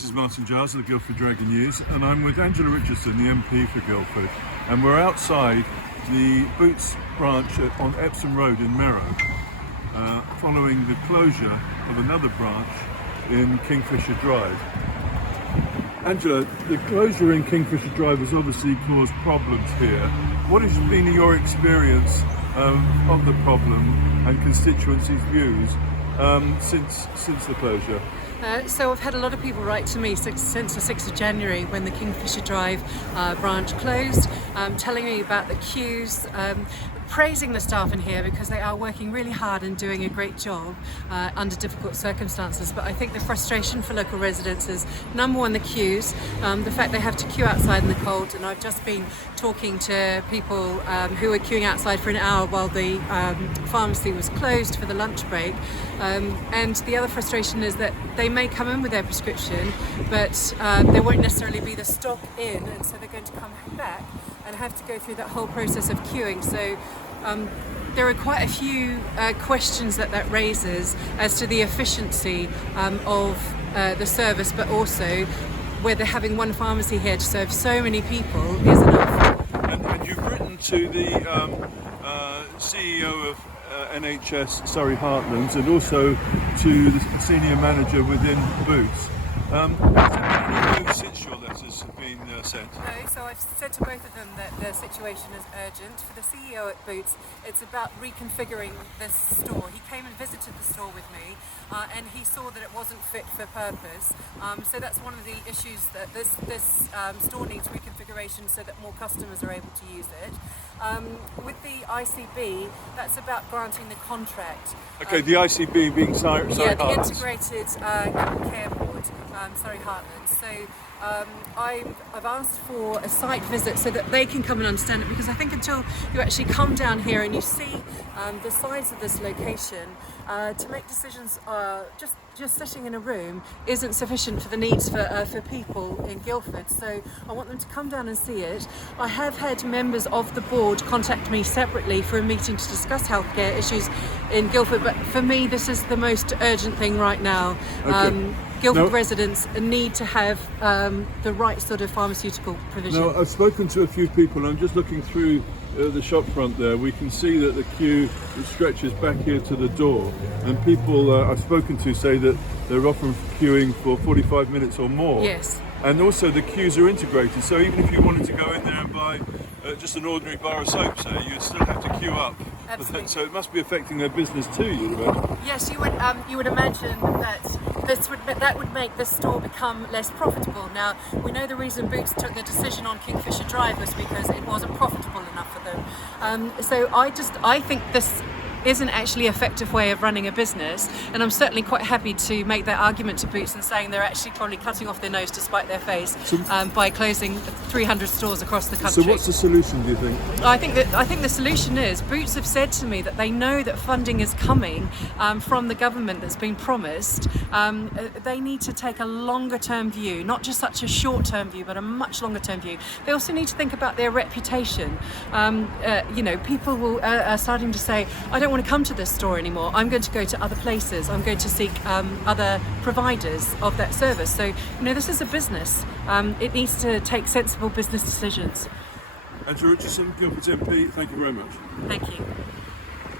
This is Martin Giles of the Guildford Dragon News, and I'm with Angela Richardson, the MP for Guildford, and we're outside the Boots branch on Epsom Road in Merrow, following the closure of another branch in Kingfisher Drive. Angela, the closure in Kingfisher Drive has obviously caused problems here. What has been your experience of the problem and constituencies' views since the closure? So I've had a lot of people write to me since the 6th of January when the Kingfisher Drive branch closed, telling me about the queues, praising the staff in here because they are working really hard and doing a great job under difficult circumstances. But I think the frustration for local residents is, number one, the queues, the fact they have to queue outside in the cold, and I've just been talking to people who were queuing outside for an hour while the pharmacy was closed for the lunch break. And the other frustration is that they may come in with their prescription, but there won't necessarily be the stock in, and so they're going to come back and have to go through that whole process of queuing. So there are quite a few questions that raises as to the efficiency of the service, but also whether having one pharmacy here to serve so many people is enough. And you've written to the CEO of NHS Surrey Heartlands and also to the senior manager within Boots. Has there been any news since your letters have been sent? No, so I've said to both of them that the situation is urgent. For the CEO at Boots, it's about reconfiguring this store. He came and visited the store with me and he saw that it wasn't fit for purpose. So that's one of the issues, that this store needs reconfiguration so that more customers are able to use it. With the ICB, that's about granting the contract. Okay, the ICB being Surrey the Heartlands. Integrated Care Board, Surrey Heartlands. So I've asked for a site visit so that they can come and understand it, because I think until you actually come down here and you see the size of this location, to make decisions just sitting in a room isn't sufficient for the needs for people in Guildford. So I want them to come down and see it. I have had members of the board contact me separately for a meeting to discuss healthcare issues in Guildford, but for me this is the most urgent thing right now. Okay. Guildford residents need to have the right sort of pharmaceutical provision. No, I've spoken to a few people. I'm just looking through the shop front there. We can see that the queue stretches back here to the door, and people I've spoken to say that they're often queuing for 45 minutes or more. Yes. And also the queues are integrated, so even if you wanted to go in there and buy just an ordinary bar of soap, say, you'd still have to queue up. Absolutely. So it must be affecting their business too, you'd imagine. Yes, you would imagine that would make the store become less profitable. Now, we know the reason Boots took the decision on Kingfisher Drive was because it wasn't profitable enough for them. So I think this isn't actually an effective way of running a business, and I'm certainly quite happy to make that argument to Boots and saying they're actually probably cutting off their nose to spite their face by closing 300 stores across the country. So what's the solution, do you think? I think the solution is, Boots have said to me that they know that funding is coming from the government that's been promised. They need to take a longer term view, not just such a short term view, but a much longer term view. They also need to think about their reputation. People are starting to say, I don't want to come to this store anymore, I'm going to go to other places, I'm going to seek other providers of that service. So, this is a business. It needs to take sensible business decisions. Angela Richardson, Guildford's MP, thank you very much. Thank you.